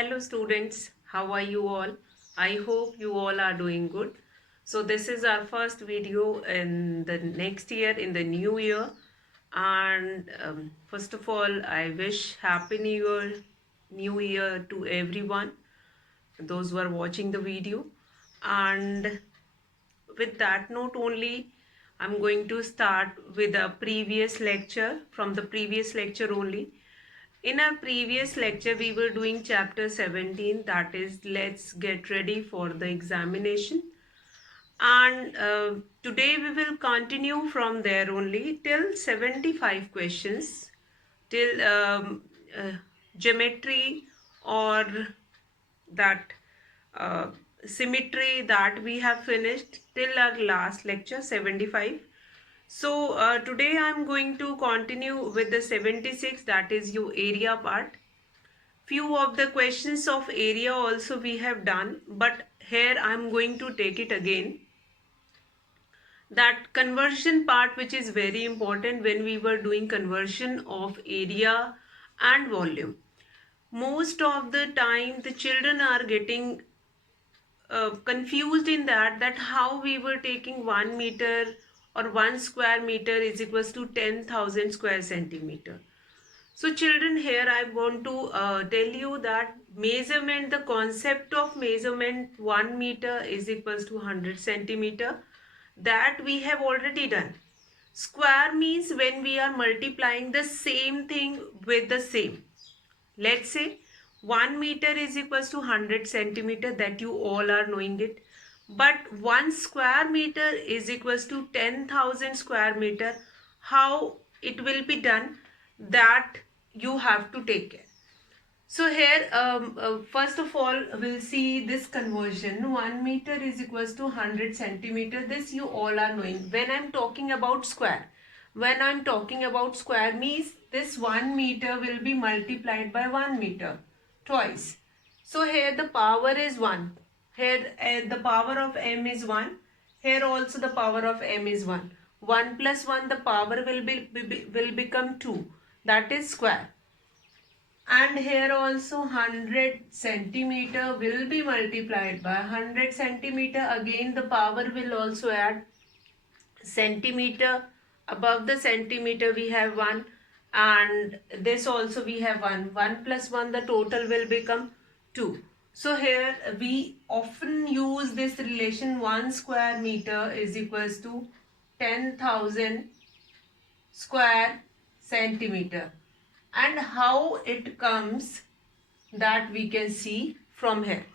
Hello students, how are you all? I hope you all are doing good. So this is our first video in the next year, in the new year. And first of all, I wish Happy New Year to everyone, those who are watching the video. And with that note only, I'm going to start with a previous lecture, from the previous lecture only. In our previous lecture, we were doing chapter 17, that is, let's get ready for the examination. And today we will continue from there only till 75 questions, till geometry or that uh, symmetry that we have finished till our last lecture 75. So today I am going to continue with the 76, that is your area part. Few of the questions of area also we have done, but here I am going to take it again. That conversion part, which is very important when we were doing conversion of area and volume. Most of the time the children are getting confused in that how we were taking 1 meter or 1 square meter is equals to 10,000 square centimeter. So children, here I want to tell you that measurement, the concept of measurement 1 meter is equals to 100 centimeter, that we have already done. Square means when we are multiplying the same thing with the same. Let's say 1 meter is equals to 100 centimeter, that you all are knowing it. But 1 square meter is equals to 10,000 square meter. How it will be done, that you have to take care. So here, first of all, we'll see this conversion. 1 meter is equals to 100 centimeter. This you all are knowing. When I'm talking about square, when I'm talking about square means this 1 meter will be multiplied by 1 meter twice. So here the power is 1. Here the power of m is 1. Here also the power of m is 1. 1 plus 1, the power will become 2. That is square. And here also 100 centimeter will be multiplied by 100 centimeter. Again the power will also add centimeter. Above the centimeter we have 1, and this also we have 1. 1 plus 1, the total will become 2. So here we often use this relation, 1 square meter is equals to 10,000 square centimeter. And how it comes, that we can see from here.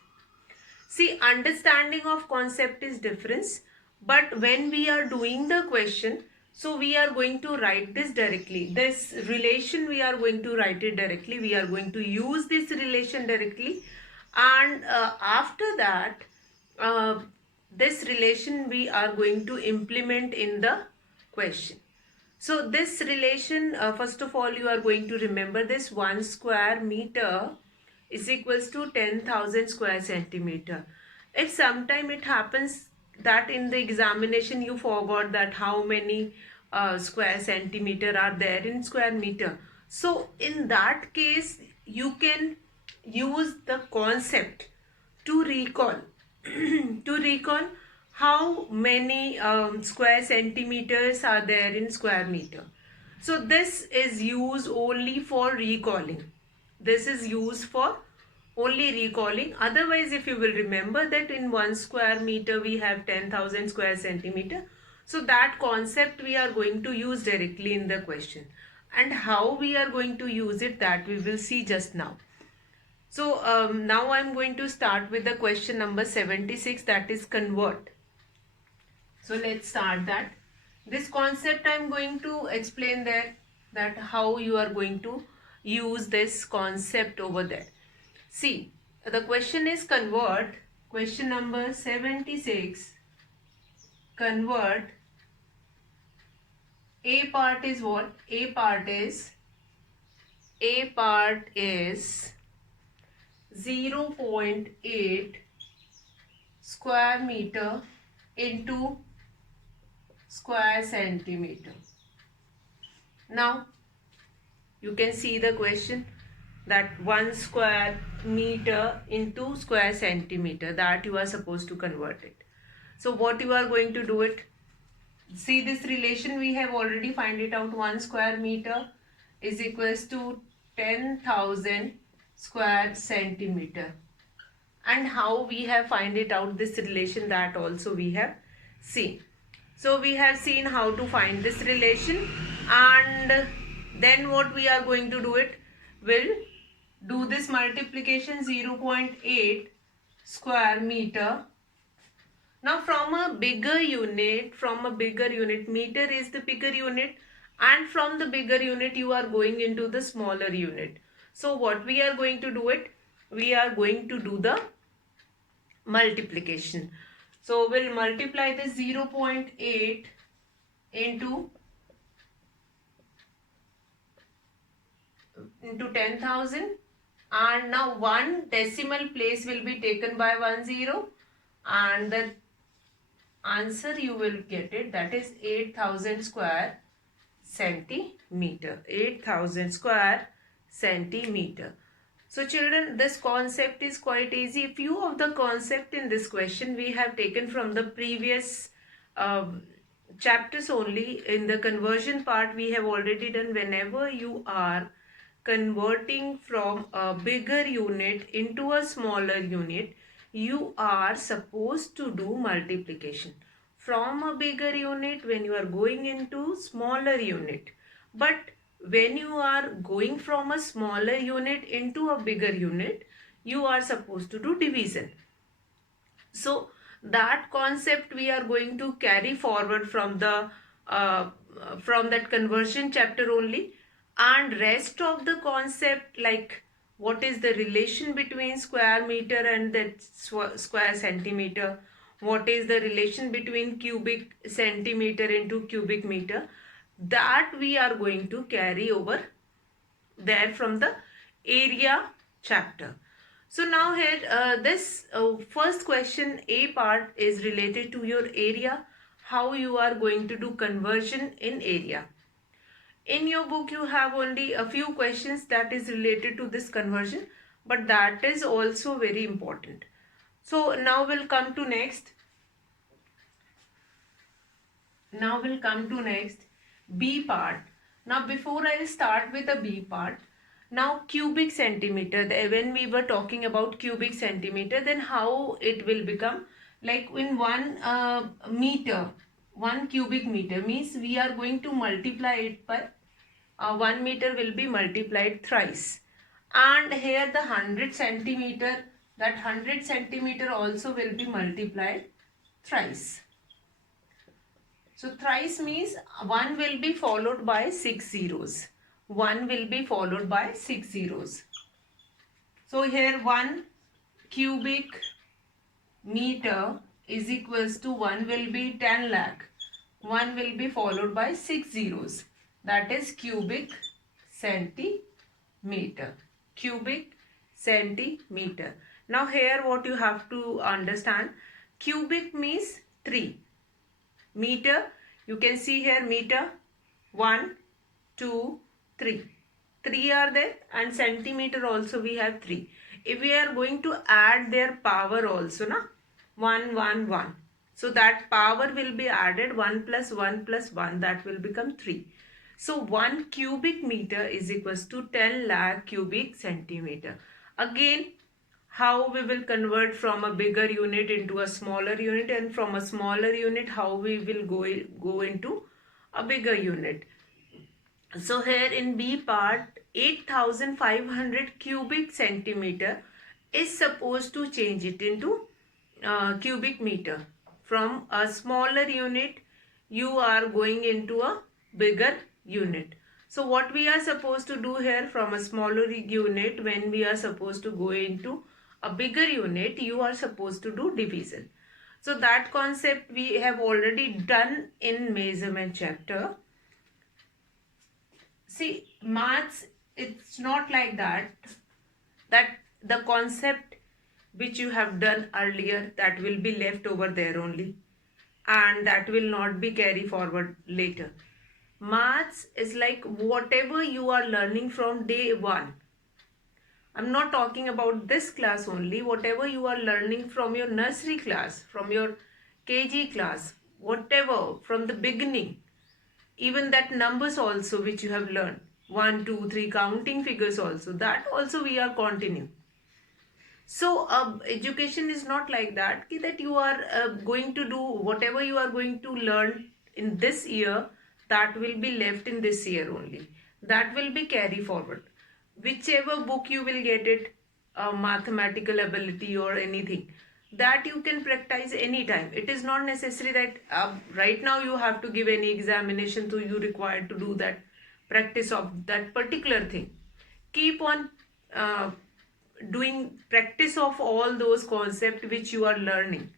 See, understanding of concept is difference, but when we are doing the question, so we are going to write this directly. This relation we are going to write it directly. We are going to use this relation directly, and after that, this relation we are going to implement in the question. So this relation, first of all, you are going to remember this 1 square meter is equals to 10,000 square centimeter. If sometime it happens that in the examination you forgot that how many square centimeter are there in square meter. So in that case, you can use the concept to recall to recall how many square centimeters are there in square meter. So this is used only for recalling. This is used for only recalling. Otherwise, if you will remember that in 1 square meter we have 10,000 square centimeter. So that concept we are going to use directly in the question. And how we are going to use it, that we will see just now. So now I'm going to start with the question number 76, that is convert. So let's start that. This concept I'm going to explain there, that how you are going to use this concept over there. See, the question is convert. Question number 76, convert. A part is what? A part is 0.8 square meter into square centimeter. Now you can see the question. that 1 square meter into square centimeter, that you are supposed to convert it. So what you are going to do it? See this relation, we have already find it out. 1 square meter is equals to 10,000 square centimeter. And how we have find it out this relation, that also we have seen. So we have seen how to find this relation, and then what we are going to do it, will do this multiplication. 0.8 square meter. Now from a bigger unit, meter is the bigger unit, and from the bigger unit you are going into the smaller unit. So what we are going to do it, we are going to do the multiplication. So we'll multiply the 0.8 into 10,000, and now one decimal place will be taken by 10, and the answer you will get it, that is 8,000 square centimeter. 8,000 square centimeter. So children, this concept is quite easy. Few of the concept in this question we have taken from the previous chapters only. In the conversion part we have already done. Whenever you are converting from a bigger unit into a smaller unit, you are supposed to do multiplication from a bigger unit when you are going into smaller unit. But when you are going from a smaller unit into a bigger unit, you are supposed to do division. So that concept we are going to carry forward from the from that conversion chapter only, and rest of the concept, like what is the relation between square meter and that square centimeter, what is the relation between cubic centimeter into cubic meter, that we are going to carry over there from the area chapter. So now here this first question A part is related to your area, how you are going to do conversion in area. In your book you have only a few questions that is related to this conversion, but that is also very important. So now we'll come to next. Now we'll come to next B part. Now before I start with the B part, now cubic centimeter, when we were talking about cubic centimeter, then how it will become, like in 1 meter, 1 cubic meter means we are going to multiply it by 1 meter will be multiplied thrice. And here the 100 centimeter, that 100 centimeter also will be multiplied thrice. So thrice means 1 will be followed by 6 zeros. 1 will be followed by 6 zeros. So here 1 cubic meter is equals to 1 will be 10 lakh. 1 will be followed by 6 zeros. That is cubic centimeter. Cubic centimeter. Now here what you have to understand, cubic means 3. Meter, you can see here meter, 1, 2, 3. 3 are there, and centimeter also we have 3. If we are going to add their power also, na, 1, 1, 1. So that power will be added, 1 plus 1 plus 1, that will become 3. So 1 cubic meter is equals to 10 lakh cubic centimeter. Again, how we will convert from a bigger unit into a smaller unit, and from a smaller unit how we will go into a bigger unit. So here in B part, 8,500 cubic centimeter is supposed to change it into cubic meter. From a smaller unit you are going into a bigger unit. So what we are supposed to do here, from a smaller unit, when we are supposed to go into a bigger unit, you are supposed to do division. So that concept we have already done in measurement chapter. See, maths, it's not like that the concept which you have done earlier, that will be left over there only, and that will not be carried forward later. Maths is like whatever you are learning from day 1, I'm not talking about this class only. Whatever you are learning from your nursery class, from your KG class, whatever, from the beginning, even that numbers also which you have learned, 1, 2, 3, counting figures also, that also we are continuing. So education is not like that that you are going to do whatever you are going to learn in this year, that will be left in this year only, that will be carry forward. Whichever book you will get it, mathematical ability or anything, that you can practice anytime. It is not necessary that right now you have to give any examination, so you required to do that practice of that particular thing. Keep on uh, doing practice of all those concepts which you are learning.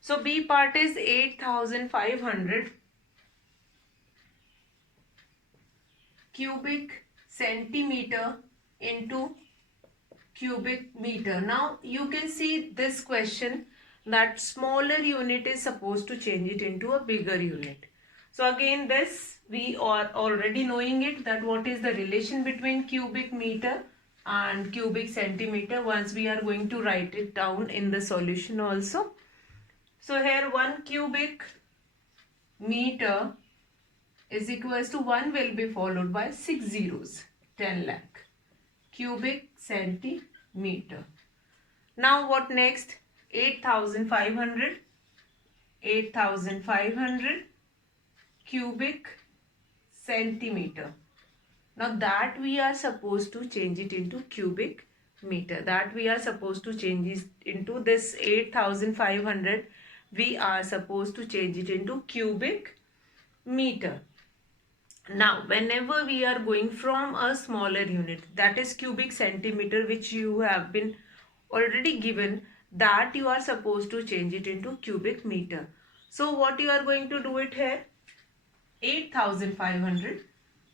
So B part is 8500 cubic centimeter into cubic meter. Now you can see this question that smaller unit is supposed to change it into a bigger unit. So again this we are already knowing it, that what is the relation between cubic meter and cubic centimeter. Once we are going to write it down in the solution also. So here 1 cubic meter is equals to 1 will be followed by 6 zeros, 10 lakh cubic centimeter. Now what next? 8500 cubic centimeter. Now that we are supposed to change it into cubic meter. That we are supposed to change it into this 8500. We are supposed to change it into cubic meter. Now whenever we are going from a smaller unit, that is cubic centimeter, which you have been already given, that you are supposed to change it into cubic meter. So what you are going to do it here? 8500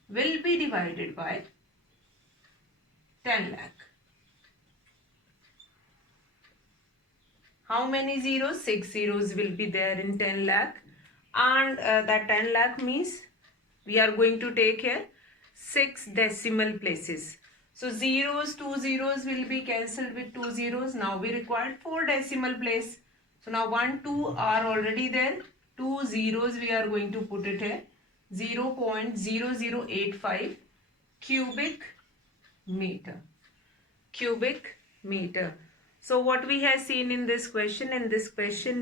will be divided by 10 lakh. How many zeros? 6 zeros will be there in 10 lakh. And that 10 lakh means we are going to take here 6 decimal places. So zeros, 2 zeros will be cancelled with 2 zeros. Now we require 4 decimal place. So now 1, 2 are already there. 2 zeros we are going to put it here. 0.0085 cubic meter. Cubic meter. So what we have seen in this question,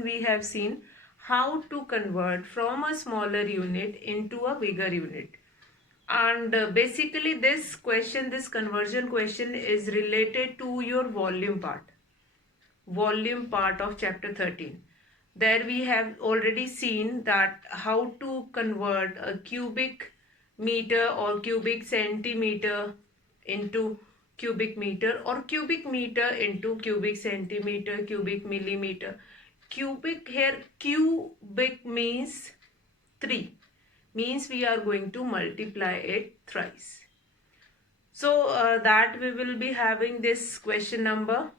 we have seen how to convert from a smaller unit into a bigger unit. And basically this question, this conversion question is related to your volume part of chapter 13. There we have already seen that how to convert a cubic meter or cubic centimeter into cubic meter, or cubic meter into cubic centimeter, cubic millimeter. Cubic, here cubic means 3, means we are going to multiply it thrice. So that we will be having this question number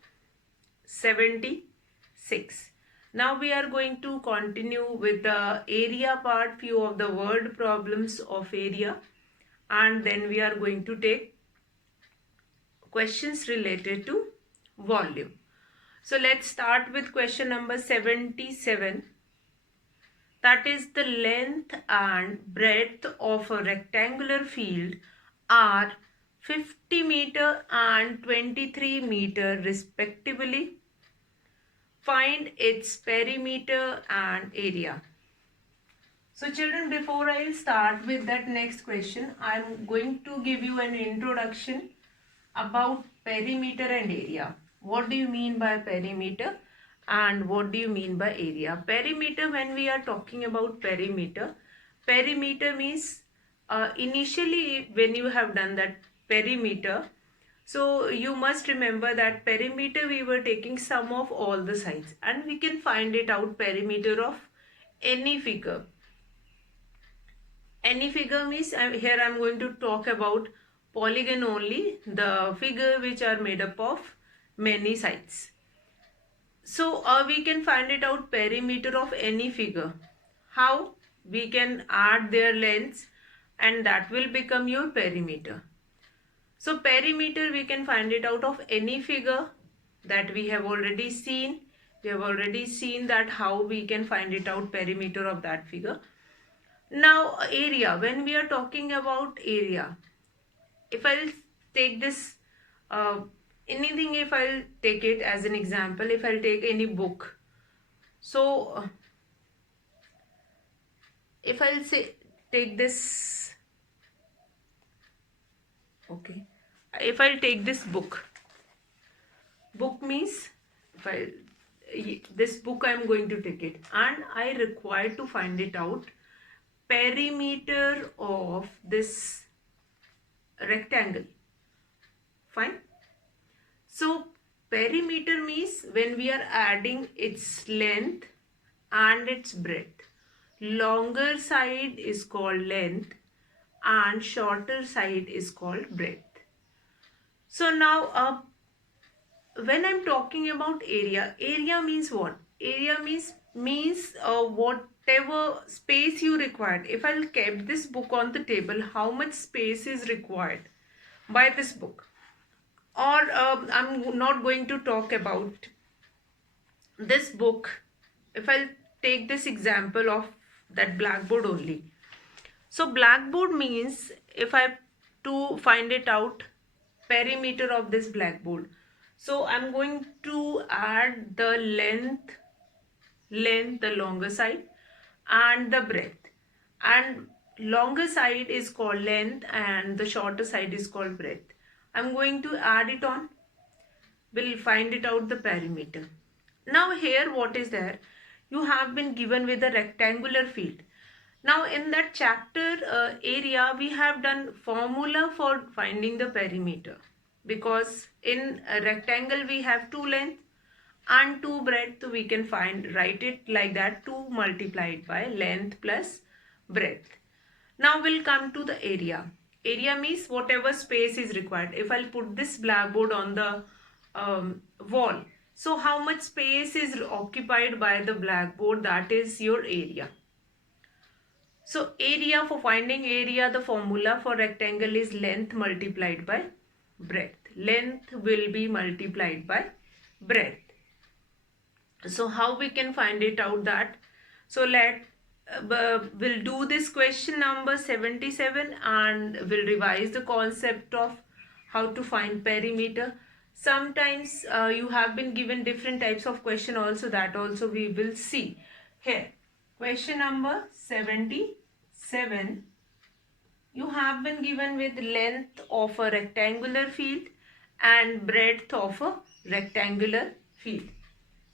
76. Now we are going to continue with the area part, few of the word problems of area, and then we are going to take questions related to volume. So let's start with question number 77. That is, the length and breadth of a rectangular field are 50 meter and 23 meter respectively. Find its perimeter and area. So children, before I start with that next question, I am going to give you an introduction about perimeter and area. What do you mean by perimeter and what do you mean by area? Perimeter, when we are talking about perimeter, perimeter means initially when you have done that perimeter, so you must remember that perimeter we were taking sum of all the sides, and we can find it out perimeter of any figure. Any figure means here I am going to talk about polygon only, the figure which are made up of many sides. So we can find it out perimeter of any figure. How? We can add their lengths and that will become your perimeter. So perimeter we can find it out of any figure that we have already seen. We have already seen that how we can find it out perimeter of that figure. Now area, when we are talking about area, if I'll take this anything, if I'll take it as an example, if I'll take any book. So if I'll say take this, okay, if I'll take this book means if I this book I am going to take it, and I require to find it out perimeter of this rectangle. Fine. So perimeter means when we are adding its length and its breadth. Longer side is called length and shorter side is called breadth. So now when I'm talking about area means what? Area means whatever space you required. If I'll keep this book on the table, how much space is required by this book? Or I'm not going to talk about this book. If I'll take this example of that blackboard only. So blackboard means if I have to find it out perimeter of this blackboard. So I'm going to add the length, the longer side, and the breadth. And longer side is called length and the shorter side is called breadth. I'm going to add it on. We'll find it out the perimeter. Now here what is there? You have been given with a rectangular field. Now in that chapter area we have done formula for finding the perimeter, because in a rectangle we have two length and two breadth. We can write it like that, 2 multiplied by length plus breadth. Now we'll come to the area. Area means whatever space is required. If I'll put this blackboard on the wall, so how much space is occupied by the blackboard, that is your area. So area, for finding area, the formula for rectangle is length multiplied by breadth. Length will be multiplied by breadth. So how we can find it out that? So we'll do this question number 77 and we'll revise the concept of how to find perimeter. Sometimes you have been given different types of question also, that also we will see here. Question number 77. You have been given with length of a rectangular field and breadth of a rectangular field.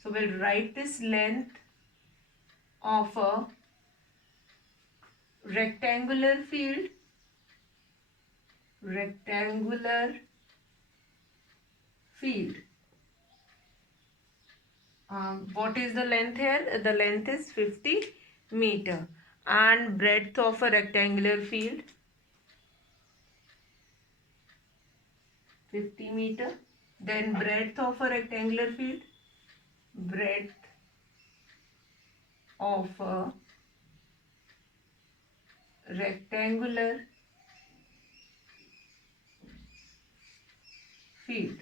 So we'll write this length of a rectangular field, what is the length here? The length is 50 meter, and breadth of a rectangular field 50 meter. Then breadth of a rectangular field, breadth of a rectangular field.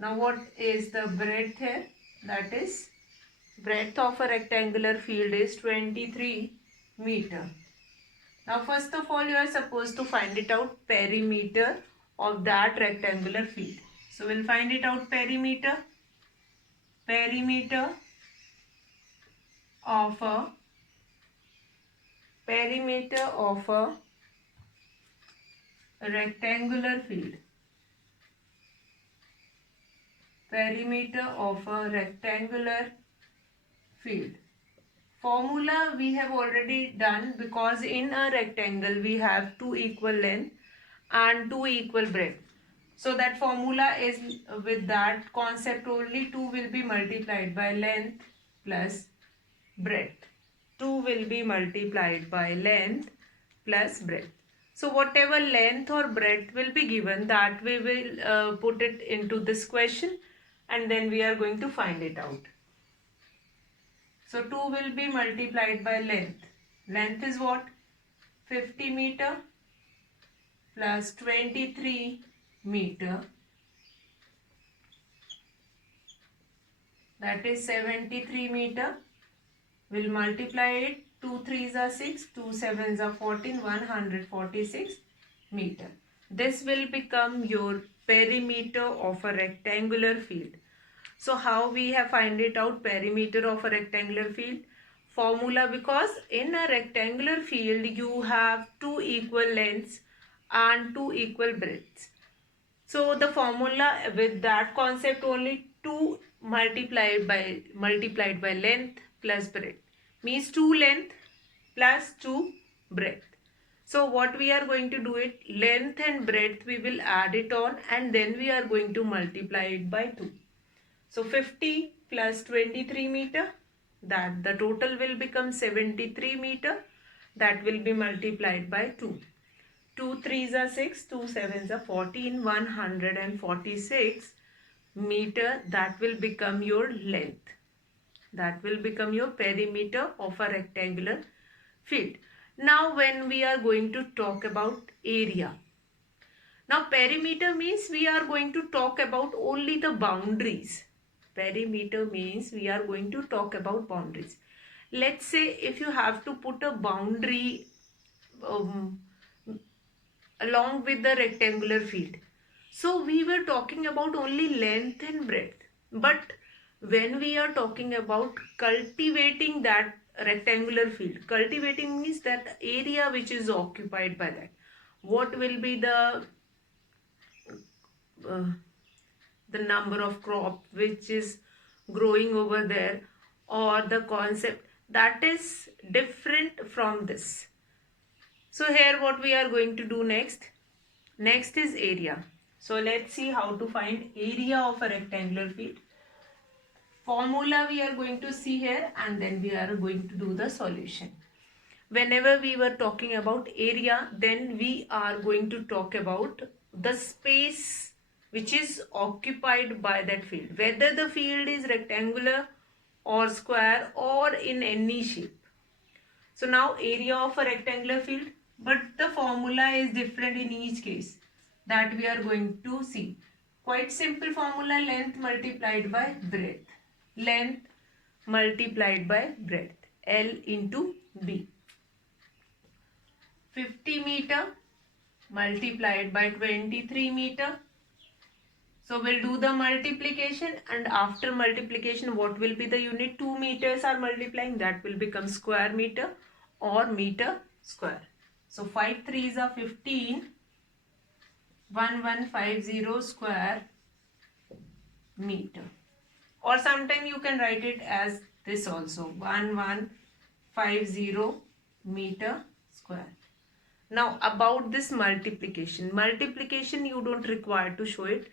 Now what is the breadth here? That is, breadth of a rectangular field is 23 meter. Now first of all you are supposed to find it out perimeter of that rectangular field. So we'll find it out perimeter of a rectangular field. Perimeter of a rectangular field. Formula we have already done, because in a rectangle we have two equal length and two equal breadth. So that formula is with that concept only. 2 will be multiplied by length plus breadth. 2 will be multiplied by length plus breadth. So whatever length or breadth will be given, that we will put it into this question and then we are going to find it out. So 2 will be multiplied by length. Length is what? 50 meter plus 23 meter, that is 73 meter. We'll multiply it. 2 3s are 6, 2 7s are 14, 146 meter. This will become your perimeter of a rectangular field. So how we have find it out perimeter of a rectangular field? Formula, because in a rectangular field you have two equal lengths and two equal breadths. So the formula with that concept only, 2 multiplied by length plus breadth means 2 length plus 2 breadth. So what we are going to do it, length and breadth we will add it on and then we are going to multiply it by 2. So 50 plus 23 meter, that the total will become 73 meter, that will be multiplied by 2. 2 3s are 6, 2 7s are 14, 146 meter, that will become your length. That will become your perimeter of a rectangular field. Now when we are going to talk about area. Now perimeter means we are going to talk about only the boundaries. Perimeter means we are going to talk about boundaries. Let's say if you have to put a boundary along with the rectangular field. So we were talking about only length and breadth. But when we are talking about cultivating that rectangular field, cultivating means that area which is occupied by that. What will be uh, the number of crop which is growing over there, or the concept that is different from this. So here what we are going to do next is area. So let's see how to find area of a rectangular field. Formula we are going to see here and then we are going to do the solution. Whenever we were talking about area, then we are going to talk about the space which is occupied by that field, whether the field is rectangular or square or in any shape. So now area of a rectangular field, but the formula is different in each case, that we are going to see. Quite simple formula, length multiplied by breadth. Length multiplied by breadth, L into B. 50 meter multiplied by 23 meter. So we'll do the multiplication, and after multiplication what will be the unit? 2 meters are multiplying, that will become square meter or meter square. So 5 3s are 15, 1150 square meter. Or sometime you can write it as this also, 1150 meter square. Now about this multiplication you don't require to show it.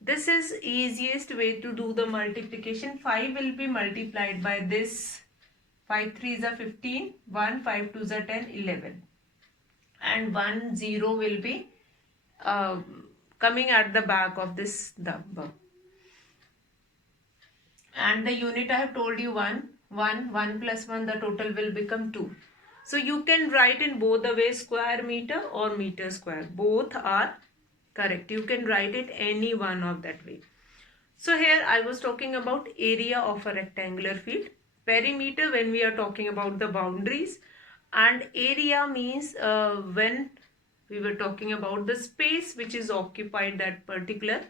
This is easiest way to do the multiplication. 5 will be multiplied by this. 5 3s are 15, 1 5 2s are 10, 11. And 1 0 will be coming at the back of this number. And the unit I have told you 1 plus 1, the total will become 2. So you can write in both the ways, square meter or meter square. Both are correct. You can write it any one of that way. So here I was talking about area of a rectangular field. Perimeter when we are talking about the boundaries. And area means when we were talking about the space which is occupied that particular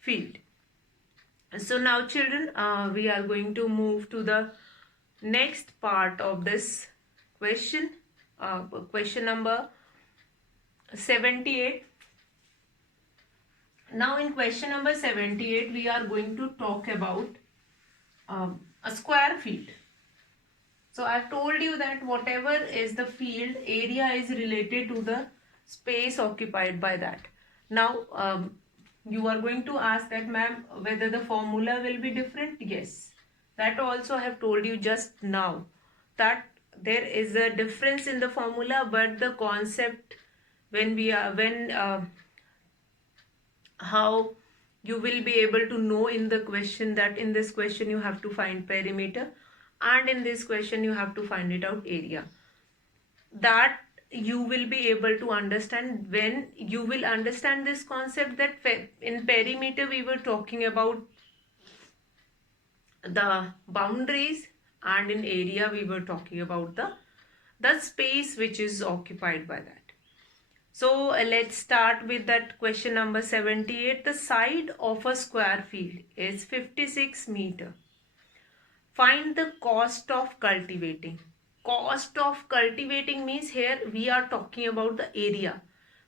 field. So now children, we are going to move to the next part of this question. Question number 78. Now in question number 78, we are going to talk about a square field. So I've told you that whatever is the field, area is related to the space occupied by that. Now you are going to ask that, ma'am, whether the formula will be different. Yes, that also I have told you just now, that there is a difference in the formula, but the concept how you will be able to know in the question that in this question you have to find perimeter and in this question you have to find it out area. That you will be able to understand when you will understand this concept that in perimeter we were talking about the boundaries, and in area we were talking about the space which is occupied by that. So let's start with that question number 78. The side of a square field is 56 meter. Find the cost of cultivating. Cost of cultivating means here we are talking about the area,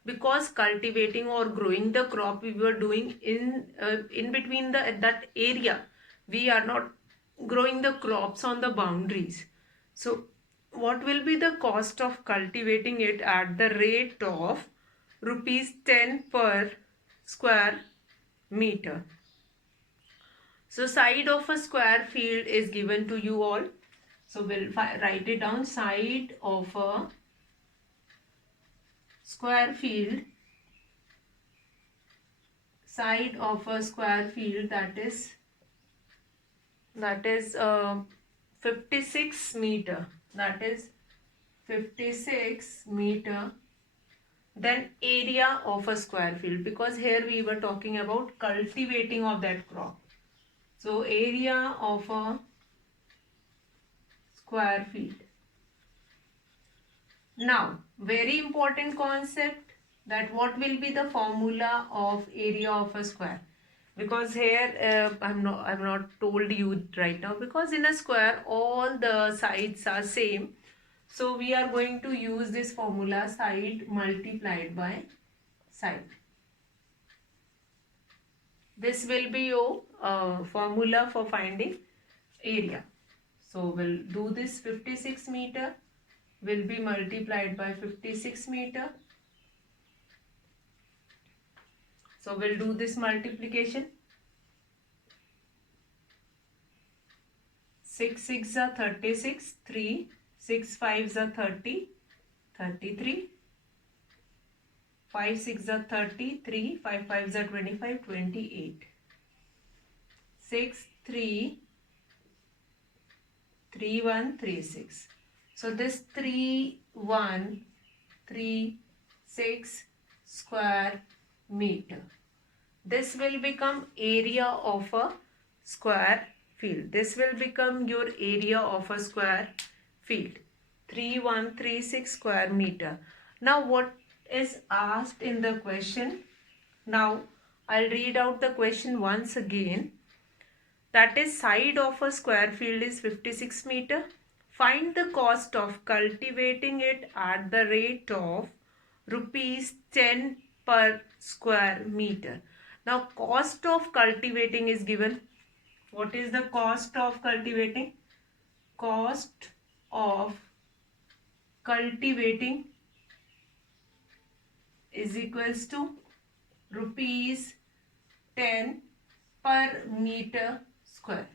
because cultivating or growing the crop we were doing in between that area. We are not growing the crops on the boundaries. So what will be the cost of cultivating it at the rate of rupees 10 per square meter? So side of a square field is given to you all. So we'll write it down. Side of a square field. Side of a square field, that is 56 meter. That is 56 meter. Then area of a square field, because here we were talking about cultivating of that crop. So area of a square field. Now, very important concept, that what will be the formula of area of a square? Because here I'm not told you right now, because in a square all the sides are same. So we are going to use this formula, side multiplied by side. This will be your formula for finding area. So we'll do this. 56 meter will be multiplied by 56 meter. So we'll do this multiplication. 6 6 are 36, 3 6 5 are 30, 33, 5 6 are 30, 3 5 5 are 25, 28, 6 3 3 1 3 6. So this 3 1 3 6 square meter. This will become area of a square field. This will become your area of a square field. 3136 square meter. Now what is asked in the question? Now I'll read out the question once again. That is, side of a square field is 56 meter. Find the cost of cultivating it at the rate of rupees 10 per square meter. Now cost of cultivating is given. What is the cost of cultivating? Cost of cultivating is equals to rupees 10 per meter square.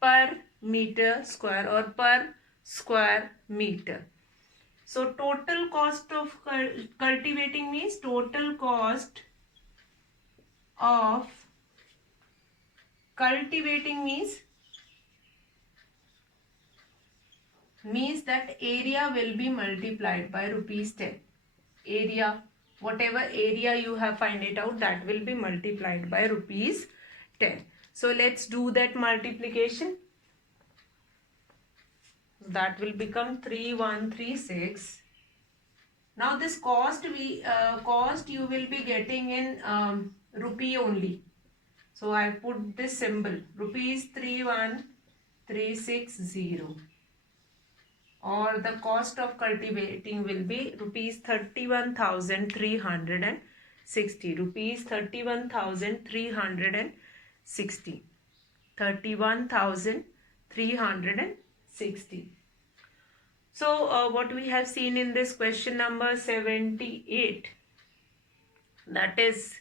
Per meter square or per square meter. So total cost of cultivating means total cost of cultivating means that area will be multiplied by rupees 10. Area, whatever area you have find it out, that will be multiplied by rupees 10. So let's do that multiplication. That will become 3136. Now this cost you will be getting in rupee only. So I put this symbol, rupees 31360. Or the cost of cultivating will be rupees 31,360. Rupees 31,360. 31,360. So what we have seen in this question number 78, that is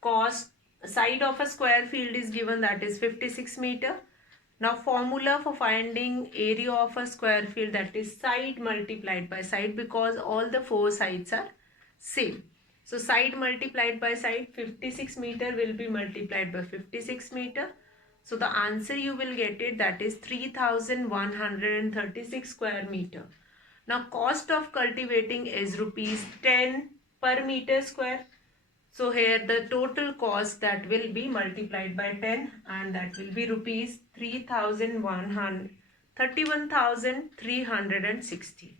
cost, side of a square field is given, that is 56 meter. Now formula for finding area of a square field, that is side multiplied by side, because all the four sides are same. So side multiplied by side, 56 meter will be multiplied by 56 meter. So the answer you will get it, that is 3136 square meter. Now cost of cultivating is rupees 10 per meter square. So here the total cost that will be multiplied by 10, and that will be rupees 31,360.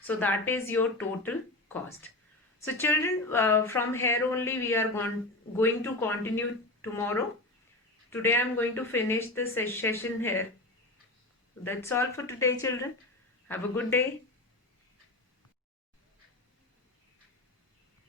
So that is your total cost. So children, from here only we are going to continue tomorrow. Today I am going to finish the session here. That's all for today, children. Have a good day.